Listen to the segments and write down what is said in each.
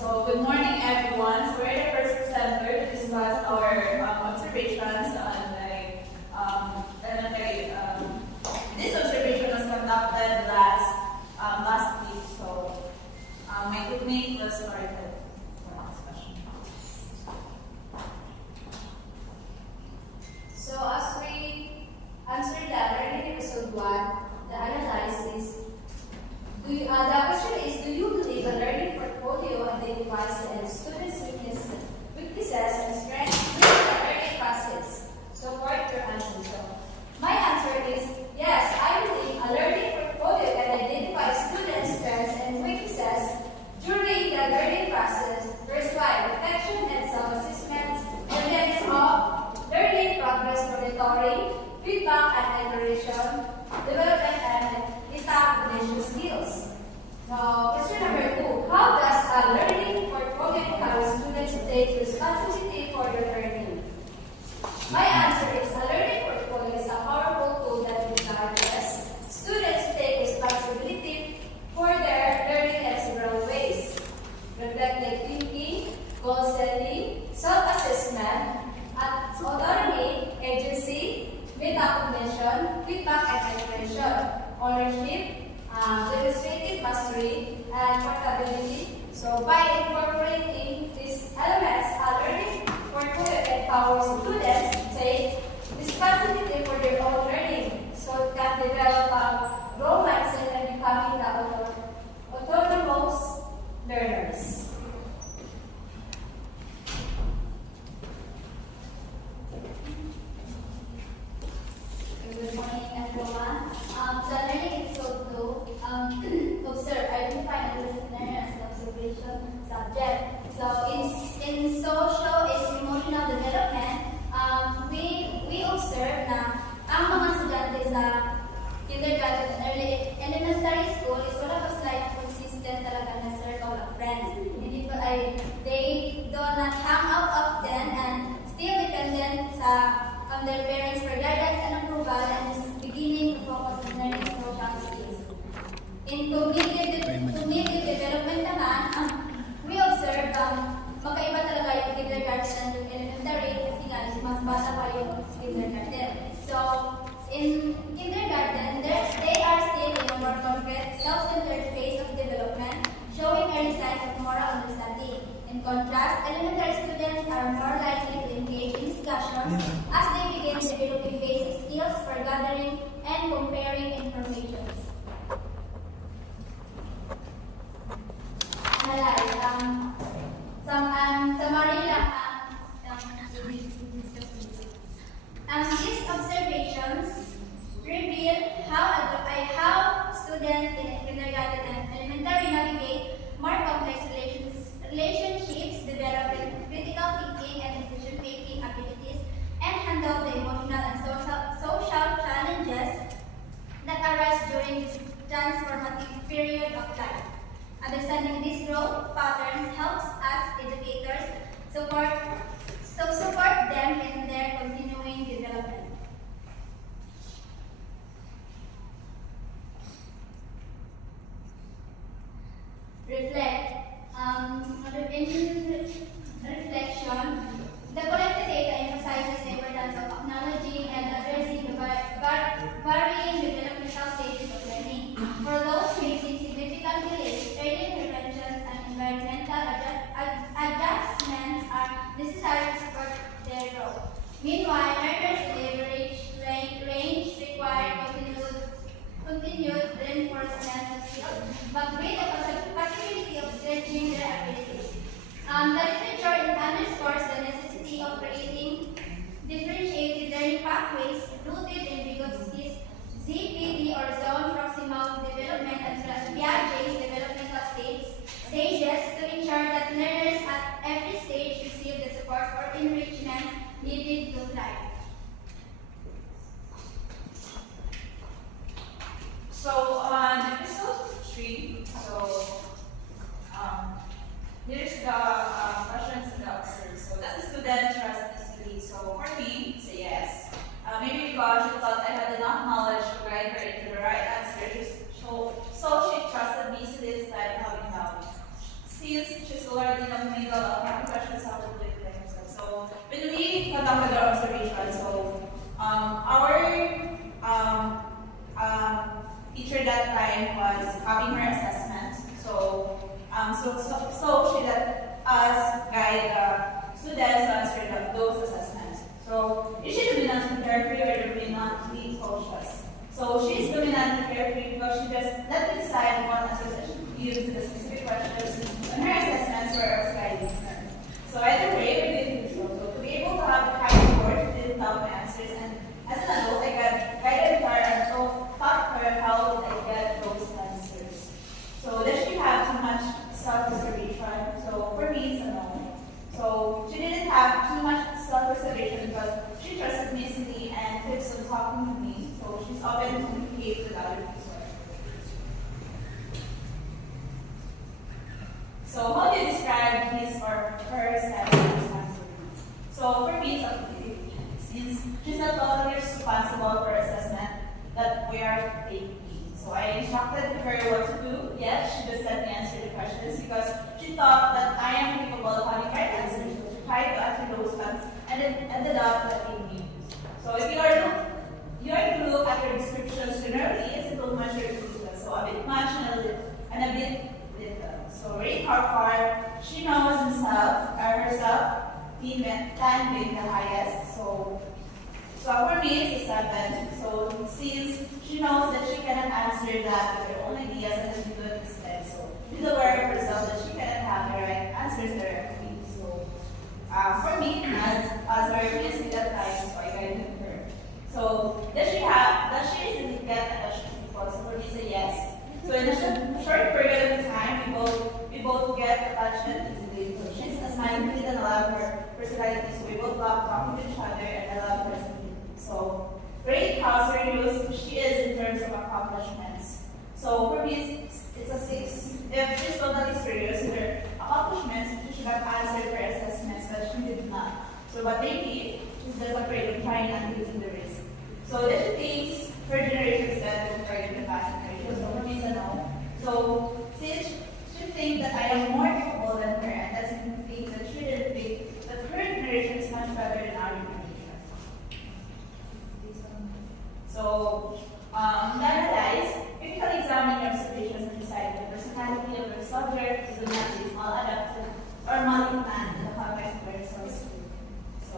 So good morning, everyone. So we're the first presenter to discuss our observations on elementary. This observation was conducted last week. So my groupmate will start the discussion. So as we answer the learning episode 1, the analysis, the question is, do you believe a learning portfolio identifies the students' weaknesses and strengths during the learning process? So what your answer? So my answer is yes, I believe a learning portfolio can identify students' strengths and weaknesses during the learning process. First one, reflection and self-assessment, evidence of learning progress, monitoring, feedback and iteration, development and interpretation skills. Now, question number 2. How does a learning portfolio encourage students to take responsibility for their learning? My answer is a learning portfolio is a powerful tool that encourages students to take responsibility for their learning in several ways. Reflective thinking, goal setting, self-assessment, autonomy, agency, metacognition, feedback and iteration, ownership, demonstrative mastery, and portability. So by incorporating these elements, a learning portfolio empowers students to take responsibility for their own learning, so it can develop a growth mindset and becoming the autonomous learners. Good morning, everyone. So learning episode 2, observe, identify, and listen learning as an observation subject. So in social and emotional development, we observe na ang mga estudyante sa kindergarten and early elementary school is wala pa sila yung consistent talaga na circle of friends. Hindi pa they do not hang out often and still dependent on their parents for guidance and approval, and is beginning to focus on learning social skills. In cognitive development naman, we observe magkaiba talaga yung kindergarten and yung elementary kasi nga mas bata pa yung kindergarten. So, in kindergarten, they are still in a more concrete, self-centered phase of development, showing early signs of moral understanding. In contrast, elementary students are more likely to engage in discussions as they begin developing basic skills for gathering and comparing information. Analyze. Summary lang these observations reveal how students in kindergarten and elementary navigate more complex relationships, developing critical thinking and decision-making abilities, and handle the emotional and social challenges that arise during this transformative period of life. Understanding these growth patterns helps us educators support them in their continuing development. Reflect. In reflection, the collected data emphasizes the importance of acknowledging and addressing the varying developmental stages of learning. For those facing significant delays, early interventions and environmental adjustments are necessary to support their growth. Meanwhile, learners in every range require continued reinforcement of skills, but with the possibility of stretching their abilities. The literature underscores the necessity of creating differentiated learning pathways rooted in Vygotski's ZPD or zone proximal development and Piaget's developmental stages to ensure that learners at every stage receive the support or enrichment needed to thrive. So on episode 3, here's the questions and the answers. So does the student trust easily? So for me, it's a yes. Maybe because she thought I had enough knowledge to guide her into the right answer. So she trusted me easily since she's already in the middle of having questions how to do it by herself. So when we conducted our observation, so our teacher that time was having her assessment. So she let us guide the students to answer those assessments. So is she dominant and carefree or dominantly cautious? So she's dominant and carefree because she just let me decide what answers that she gives to the specific questions, and her assessments were us guiding her. So either way, we did so. So to be able to have a high score, she didn't tell my answers, and as an adult, I got guided her and taught her how I get those answers. So does she have too much self-preservation? So for me, it's a no. So she didn't have too much self-preservation because she trusted me easily and keeps on talking to me. So she's open to communicate with other people. So how do you describe his or her sense of responsibility? So for me, it's up to 50. Since she's not totally responsible for assessment that we are taking. So I instructed her what to do. Yes, she just let me answer the questions because she thought that I am capable of having right answers. So she tried to answer those ones and it ended up letting me. So if you are to look at your descriptions generally, it's a little much or little. So a bit much and a bit little. So rate how far she knows herself, 10 being the highest. So for me, it's a 7. So since she knows that she cannot answer that with her own ideas and she do it instead. So she's aware of herself that she cannot have the right answers directly. So for me, as our PhD that time, so I guided her. So does she easily get attached to people? So for me, it's a yes. So in a short period of time, we both get attached easily. So she's a smiling kid and I love her personality. So we both love talking to each other and I love her. So, rate how serious she is in terms of accomplishments. So, for me, it's a 6. If she's totally serious in her accomplishments, she should have answered her assessments, but she did not. So, but maybe she's just afraid of trying and taking the risk. So, that she thinks her generation is better compared to the past generation. So, for me, it's a no. So, since she thinks that I am more capable than her, and doesn't think that she didn't think that her generation is much better than our generation. So, analyze, critically examine your observations and decide the personality of your subject is not all adapted or multi-planned in the context of your source. So,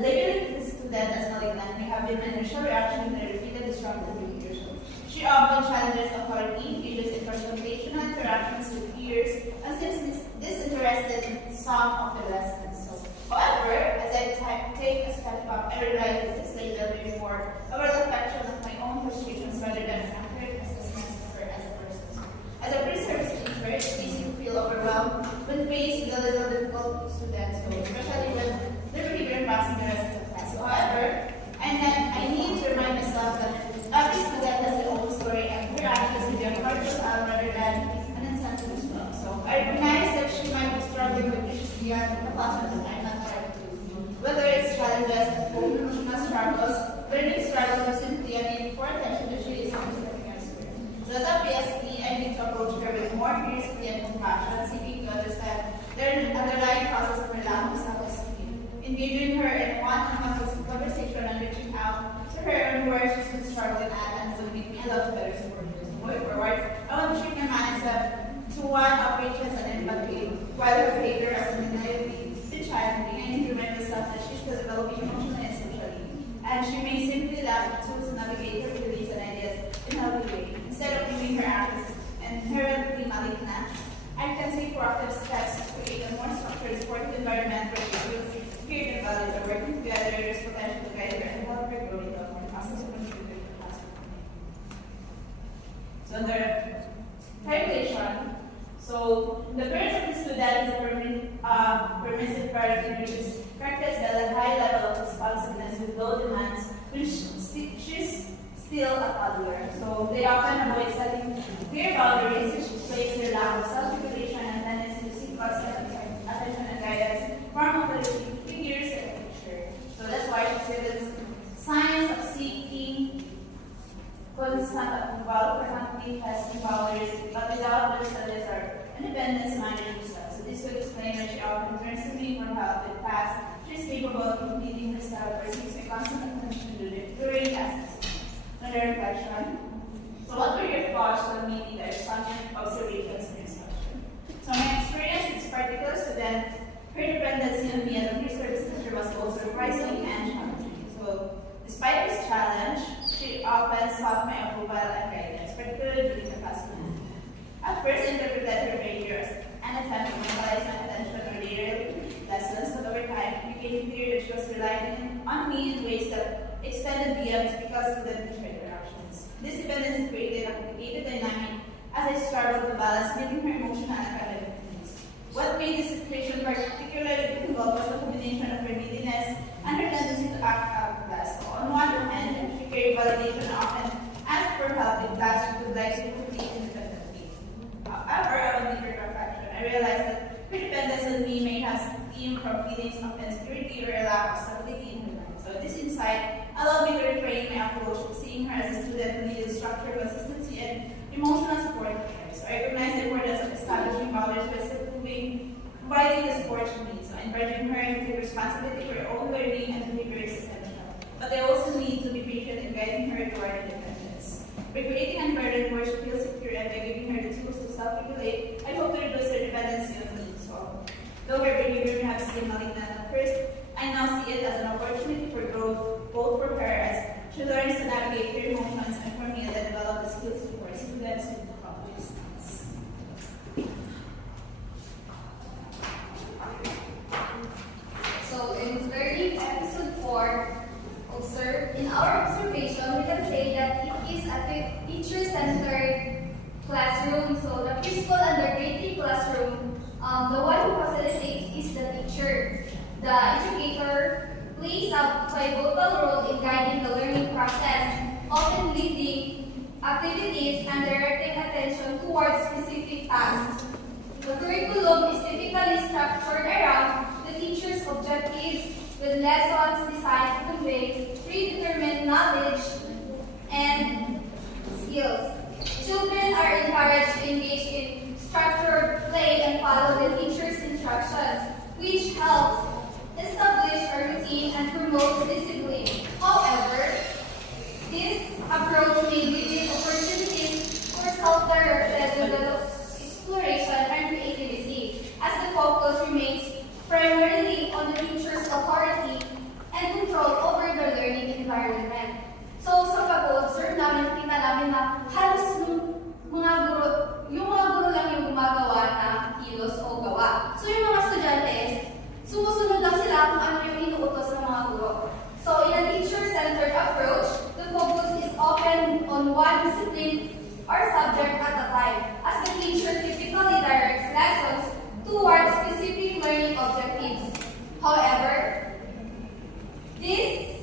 labeling the student as malignant may have been an initial reaction to the repeated disruptive behavior. She often challenges authority, engages in confrontational interactions with peers, and seems disinterested in some of the lessons. So, however, as I take a step back, I realize this label before a reflection of my own frustrations rather than an accurate assessment of her as a person. As a pre-service teacher, it's easy to feel overwhelmed when faced with a little difficult students, especially when their behavior impacts the rest of the class. So, however, I need to remind myself that every student has their own story and her actions will be a part of rather than an incentive as well. So I recognize that she might be struggling with issues beyond the classroom that I'm not part of. Whether it's challenges at home, emotional struggles, learning struggles, or simply a need for attention that she is stepping elsewhere. So as a PSD, I need to approach her with more curiosity and compassion, seeking to understand the underlying process of her lack of self-esteem. Engaging her in one-on-one conversation and reaching out to her on where she's been struggling at and so make me a lot better support her. So moving forward, I want to shape my mindset to one of patience and empathy, while her behavior as an anxiety to challenging and need to remind myself that she's still developing emotionally and socially. And she may simply lack the tools to navigate her beliefs and ideas in a healthy way. Instead of viewing her acts inherently malignant, I can take proactive steps to create a more structured, supportive environment where she feels creative values are working together, there's potential to guide her and help her grow into a more positive contributor to the classroom. So under regulation, so the parents of the student is a permissive parenting which is practiced at a high level of responsiveness with low demands, which she's still a toddler. So they often avoid setting clear boundaries, which displays their lack of self-regulation and tendency to seek constant attention and guidance from authority figures and teacher. So that's why she exhibits signs of seeking constant approval, frequently testing boundaries, but without their studies or independence managing stuff. So this would explain why she often turns to me for help with tasks she is capable of completing herself or seeks my constant attention during tasks. Another reflection. So what were your thoughts on meeting the assumption observations and instruction? So my experience with this particular student, her dependency on me as a pre-service teacher was both surprising and challenging. So despite this challenge, she often sought my approval and guidance, particularly during the classroom. At first, I interpreted her behavior as an attempt to mobilize my attention or later lessons, but over time, it became clear that she was relying on me in ways that extended beyond typical student-teacher interactions. This dependency created a complicated dynamic as I struggled to balance meeting her emotional and academic needs. What made this situation particularly difficult was the combination of her neediness and her tendency to act out of class. So on one hand, she craved validation and often asked for help in class she would like to complete independently. However, on deeper reflection, I realized that her dependence on me may have stemmed from feelings of insecurity or a lack of stability in her life. So this insight allowed me to reframe my approach, seeing her as a student who needed structure, consistency, and emotional support. So I recognize the importance of establishing boundaries by improving, providing the support she needs, so encouraging her to take responsibility for her own learning and behavior is essential. But I also need to be patient in guiding her toward independence. By creating an environment where she feels secure and by giving her the tools to self-regulate, I hope to reduce her dependency on me. So, though her behavior may have seemed malignant at first, I now see it as an opportunity for growth, both for her as she learns to navigate her emotions and for me as I develop the skills to support students with complex needs. So in learning episode 4, in our observation, we can say that it is a teacher-centered classroom. So the preschool and the grade 3 classroom, the one who facilitates is the teacher. The educator plays a pivotal role in guiding the learning process, often leading activities and directing attention towards specific tasks. The curriculum is typically structured around the teacher's objectives, with lessons designed to convey predetermined knowledge and skills. Children are encouraged to engage in structured play and follow the teacher's instructions, which helps establish a routine and promotes discipline. However, this approach may limit opportunities for self-directed exploration and creativity, as the focus remains primarily on the teacher's authority and control over the learning environment. So sa pag-observe namin, kita namin na halos yung mga guro lang yung gumagawa ng kilos o gawa. So yung mga estudyante, sumusunod lang sila kung ano yung inuutos ng mga guro. So in a teacher-centered approach, the focus is often on one discipline or subject at a time, as the teacher typically directs lessons towards specific learning objectives. However, this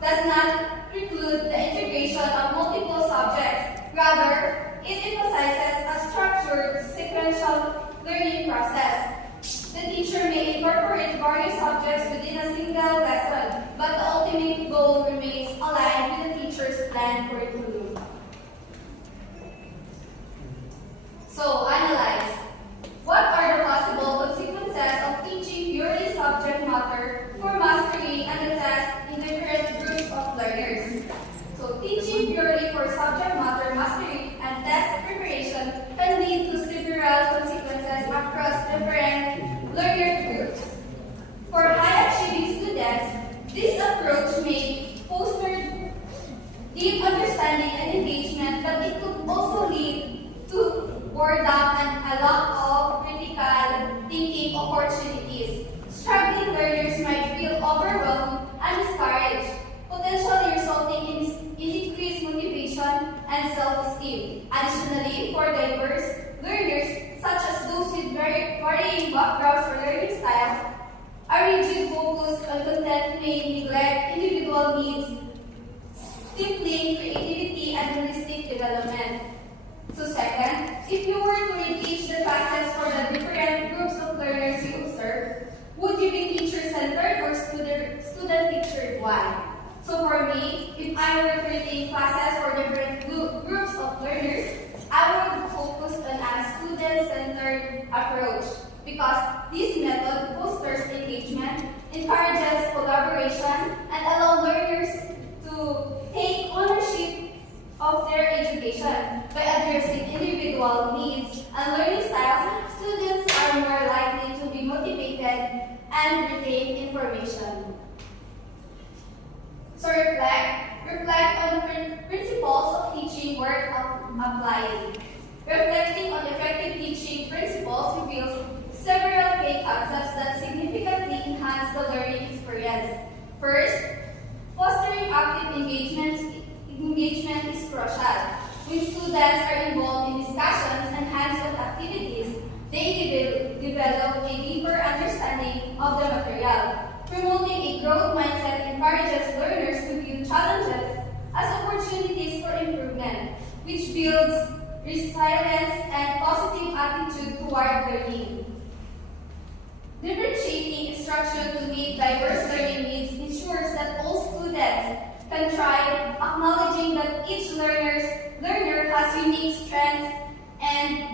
does not preclude the integration of multiple subjects. Rather, it emphasizes a structured, sequential learning process. The teacher may incorporate various subjects within a single lesson, but the ultimate goal remains aligned with the teacher's planned curriculum. So, analyze. What are the possible consequences of teaching purely subject matter for mastery and the test in different groups of learners? So, teaching purely for subject matter mastery and test preparation can lead to several consequences across different learner groups. For high-achieving students, this approach may foster deep understanding and engagement, but it could also lead to boredom and a lack of critical thinking opportunities. Struggling learners might feel overwhelmed and discouraged, potentially resulting in decreased motivation and self-esteem. Additionally, for diverse learners, such as those with very varying backgrounds or learning styles, a rigid focus on content may neglect individual needs, stifling creativity and holistic development. So second, if you were to reteach the classes for the different groups of learners you observe, would you be teacher-centered or student-teacher? Why? So for me, if I were to reteach classes for different groups of learners, I would focus on a student-centered approach because this method fosters engagement, encourages collaboration, and allows learners to take ownership of their education. By addressing individual needs and learning styles, students are more likely to be motivated and retain information. So reflect on the principles of teaching worth applying. Reflecting on effective teaching principles reveals several key concepts that significantly enhance the learning experience. First, fostering active engagement is crucial. When students are involved in discussions and hands-on activities, they develop a deeper understanding of the material. Promoting a growth mindset encourages learners to view challenges as opportunities for improvement, which builds resilience and positive attitude toward learning. Differentiating instruction to meet diverse learning needs ensures that all students can thrive, acknowledging that each learner has unique strengths and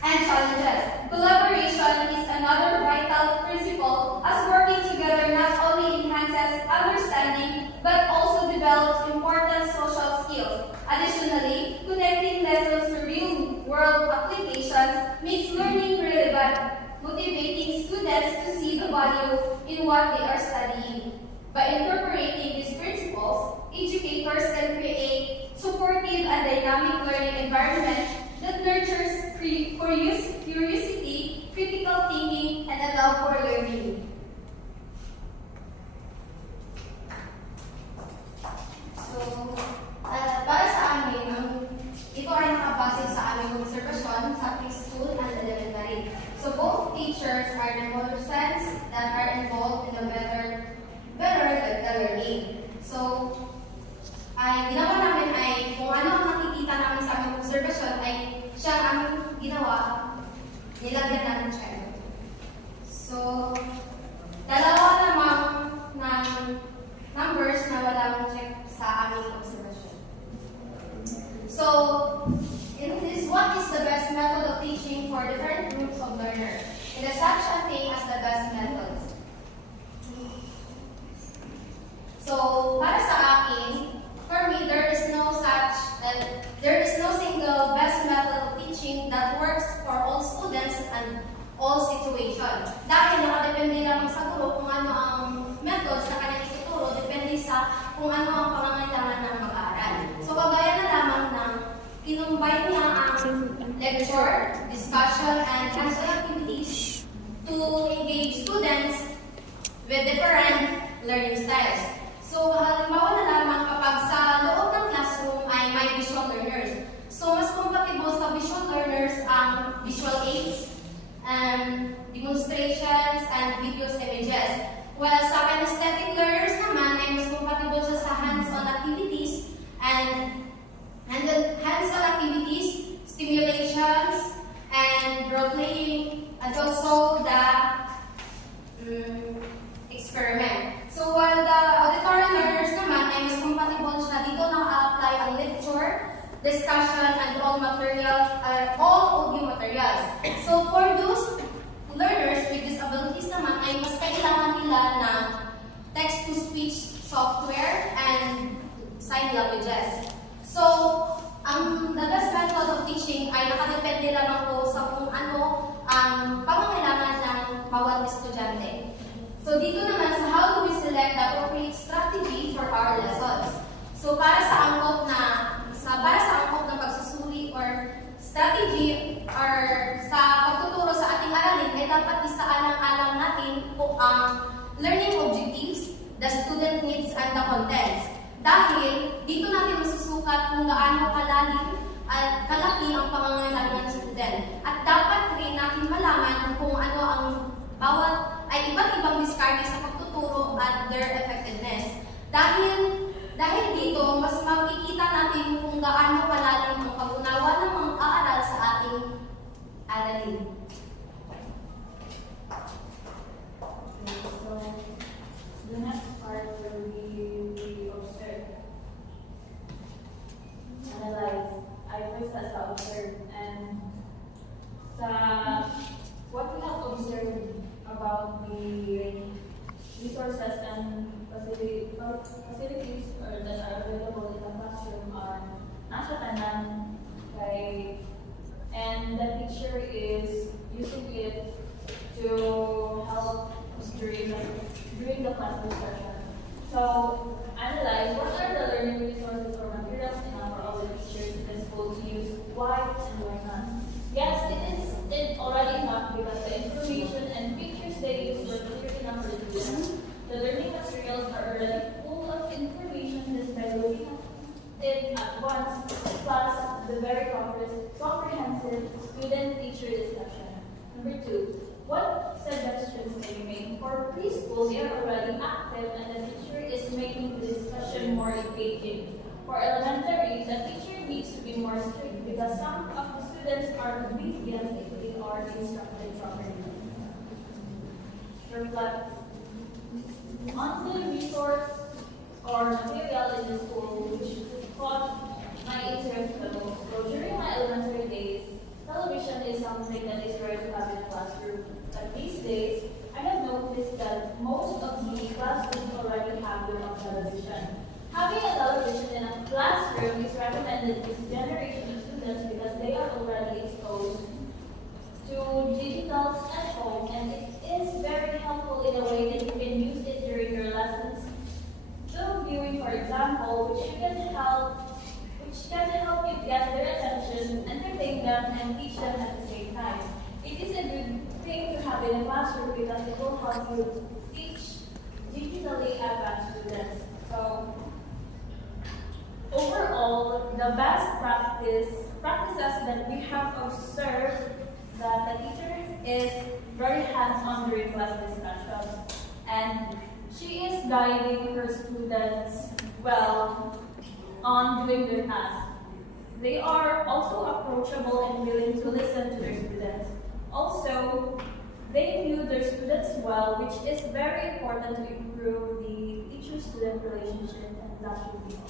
challenges. Collaboration is another vital principle, as working together not only enhances understanding but also develops important social skills. Additionally, connecting lessons to real-world applications makes learning relevant, motivating students to see the value in what they are studying. By incorporating these principles, educators can create supportive and dynamic learning environment that nurtures curiosity, critical thinking, and a love for learning. So, para sa amin, ito ay nakabase sa aming obserbasyon sa preschool and elementary. So, both teachers are the docents that are involved in the better the learning. So, ay ginawa namin ay kung ano ang nakikita namin sa aming obserbasyon ay siya ang aming ginawa, nilagyan namin siya. So, dalawa namang ng numbers na walang check sa aming observation. So, in this, what is the best method of teaching for different groups of learners? It is such a thing as the best methods. So, para sa akin, for me, there is no single best method of teaching that works for all students and all situations. Dahil nakadepende lamang sa guro kung ano ang methods na kanyang ituturo, depende sa kung ano ang pangangailangan ng mag-aaral. So, kagaya na lamang ng kinumbay niya ang lecture, discussion, and hands-on activities to engage students with different learning styles. So, halimbawa na lamang kapag sa loob ng classroom ay may visual learners. So, mas compatible sa visual learners ang visual aids, demonstrations, and videos images. While sa kinesthetic learners naman ay mas compatible siya sa hands-on activities and hands-on activities, stimulations, and role-playing, and also the experiment. So while the auditory learners naman ay mas compatible siya, dito naka-apply ang lecture, discussion, and all audio materials. So for those learners with disabilities naman ay mas kailangan nila ng text-to-speech software and sign languages. So, the best method of teaching ay nakadepende lamang po sa kung ano ang pangangailangan ng bawat estudyante. So, dito naman sa how do we select the appropriate strategy for our lessons. So, para sa angkop ng pagsusuri or strategy or sa pagtuturo sa ating aralin, ay dapat isaalang-alang natin po ang learning objectives, the student needs, and the contents. Dahil dito natin masusukat kung gaano kalalim at kalaki ang pangangailangan ng student. At dapat rin natin malaman kung ano ang bawat ay iba't ibang diskarte sa pagtuturo at their effectiveness. Dahil dito, mas makikita natin kung gaano kalalim ang pag-unawa ng mga aaral sa ating aralin. So, the next part where we observe, analyze. I first observed. And what we have observed about the resources and facilities that are available in the classroom are nasa tanan kay, and the teacher is using it to help during the class discussion. So, analyze what are the learning resources or materials enough for all the teachers in the school to use, why and why not. Yes, it's already enough because the information and pictures they use were clear enough for the students. The learning materials are already full of information just by looking at it at once, plus the very comprehensive student-teacher discussion. Number 2, what suggestions can you make? For preschool, they are already active and the teacher is making the discussion more engaging. For elementary, the teacher needs to be more strict because some of the students are obedient if they are instructed properly. Reflect on the resource or material in the school which caught my interest the most. So during my elementary days, television is something that is rare to have in a classroom. But these days, I have noticed that most of the classrooms already have their own television. Having a television in a classroom is recommended to this generation of students because they are already exposed to digitals at home, and it is very helpful in a way that you can use it during your lessons. Film viewing, for example, which can help you get their attention, entertain them, and teach them at the same time. It is a good thing to have in a classroom because it will help you teach digitally advanced students. So, overall, the best practices that we have observed that the teacher is very hands-on during class discussions, and she is guiding her students well on doing their tasks. They are also approachable and willing to listen to their students. Also, they knew their students well, which is very important to improve the teacher-student relationship, and that should be all.